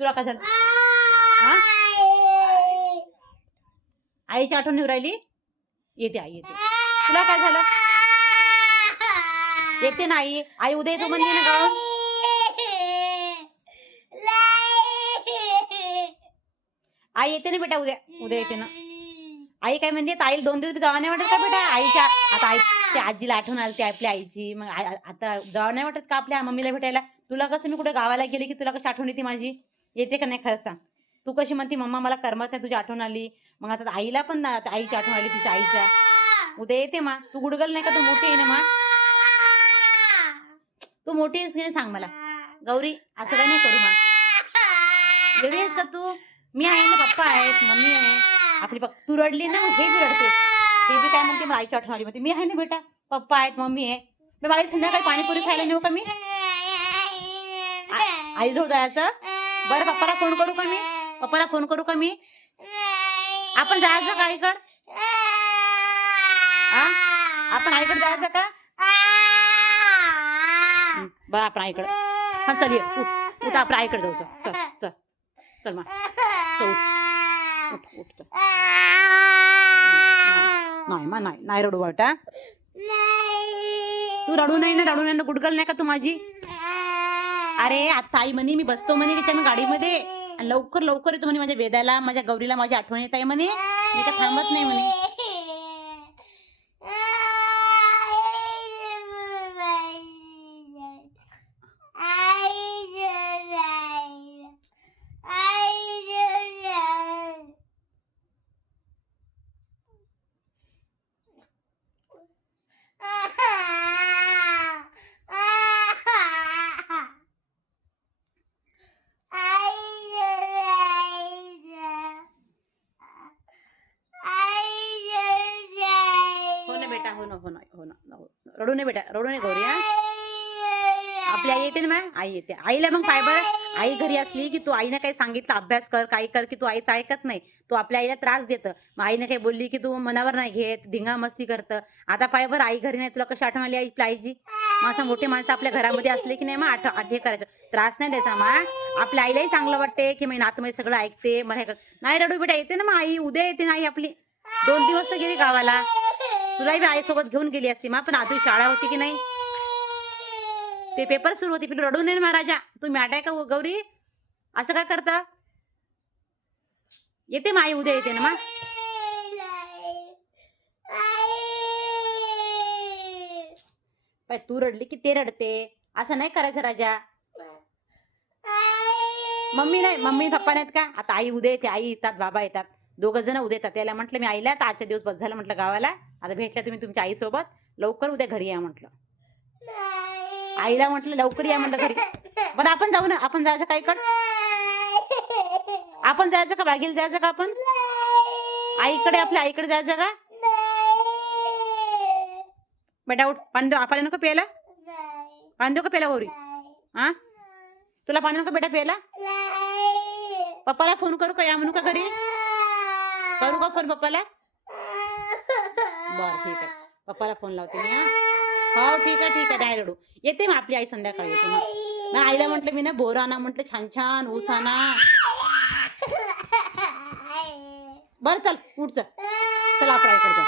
तुला काय झालं? हा आईची आठवण येऊ राहिली? येते आई येते. तुला काय झालं? येते ना आई. आई उद्या येतो म्हणते ना गावात. आई येते ना बेटा उद्या. उद्या येते ना आई. काय म्हणते ताईला 2 दिवस जावा नाही वाटत का बेटा आईच्या? आता आई त्या आजीला आठवण आली ते आपल्या आईची. मग आता जावा नाही वाटत का आपल्या मम्मीला भेटायला? तुला कसं मी कुठे गावाला गेले की तुला कशी आठवण येते माझी? येते का नाही खरं सांग? तू कशी म्हणते मम्मा मला करमत नाही तुझी आठवण आली. मग आता आईला पण आईची आठवण आली तिच्या आईच्या. उद्या येते मा. तू गुडगल नाही का? तू मोठी आहे ना मा. तू मोठी आहेस की नाही सांग मला गौरी. असं काय नाही करू मा. एवढी आहेस का तू? मी आहे ना, पप्पा आहेत, मम्मी आहे आपली. तू रडली ना मग हे बी रडते. ते बी काय म्हणते मला आईची आठवण आली म्हणते. मी आहे ना बेटा, पप्पा आहेत, मम्मी आहे. मी मला संध्याकाळी पाणीपुरी खायला नेऊ का मी? आई जवळ जायचं. बरं पप्पाला फोन करू का मी? पप्पाला फोन करू का मी? आपण जायचं का आईकडं? आपण आईकडे जायचं का? बरं आपण आईकडं. हा चल ये उठ उठ आपण आईकडे जाऊ. चल चल चल मा उठ उठ उठ. नाही मा नाही नाही रडू बेटा. तू रडू नाही ना. रडू नाही गुडगल नाही का तू माझी? अरे आता आई म्हणे मी बसतो म्हणे तिच्या मी गाडीमध्ये आणि लवकर लवकर येतो म्हणे. माझ्या वेदाला माझ्या गौरीला माझी आठवण येत आहे म्हणे. मी काय थांबत नाही म्हणे. बेटा हो ना हो ना हो ना. रडू नये बेटा रडू नये गौरी. आपली आई येते ना मॅ. आई येते. आईला मग पाय बरं आई घरी असली की तू आईने काही सांगितलं अभ्यास कर काही कर की तू आईचं ऐकत नाही. तू आपल्या आईला त्रास देतं. मग आईने काही बोलली की तू मनावर नाही घेत, धिंगा मस्ती करतं. आता पाय बरं आई घरी नाही तुला कशी आठवण आली आपल्या आईची? मग असं मोठे माणसं आपल्या घरामध्ये असले की नाही मग हे करायचं, त्रास नाही द्यायचा. मग आपल्या आईलाही चांगलं वाटते की मी नातूमध्ये सगळं ऐकते. मला नाही रडू बेटा. येते ना मग आई उद्या येते ना आई आपली. 2 दिवस तर गेली गावाला. तुलाही बी आईसोबत घेऊन गेली असती मा. पण आधी शाळा होती की नाही? ते पेपर सुरू होती. पण रडू नये ना महाराजा. तू मॅटाय का गौरी? असं काय करता? येते मा आई उद्या येते ना मा. तू रडली की ते रडते. असं नाही करायचं राजा. मम्मी नाही मम्मी पप्पा नाहीत का? आता आई उद्या येते. आई येतात बाबा येतात. 2 जण उद्या येतात. त्याला म्हटलं मी आईला तर आजच्या दिवस बस झालं म्हटलं गावाला. आता भेटल्या तुम्ही तुमच्या आईसोबत. लवकर उद्या घरी या म्हटलं. आईला म्हटलं लवकर या म्हटलं घरी. बरं आपण जाऊ ना. आपण जायचं का इकडं? आपण जायचं का बागेला जायचं का आपण? आईकडे आपल्या आईकडे जायचं का? बेटा उठ. पाणी नको प्यायला? पाणी देऊ का प्यायला गौरी? हा तुला पाणी नको बेटा प्यायला? पप्पाला फोन करू का या म्हणू का घरी? करू का फोन पप्पाला? बरं ठीक आहे. पप्पाला फोन लावते मी. हो ठीक आहे नाही रडू. येते मग आपली आई संध्याकाळी येते मग. आईला म्हटलं मी ना बोर आणा म्हटलं छान छान ऊस आणा. बरं चल उठ चल. चल आपल्या आईकडे जाऊ.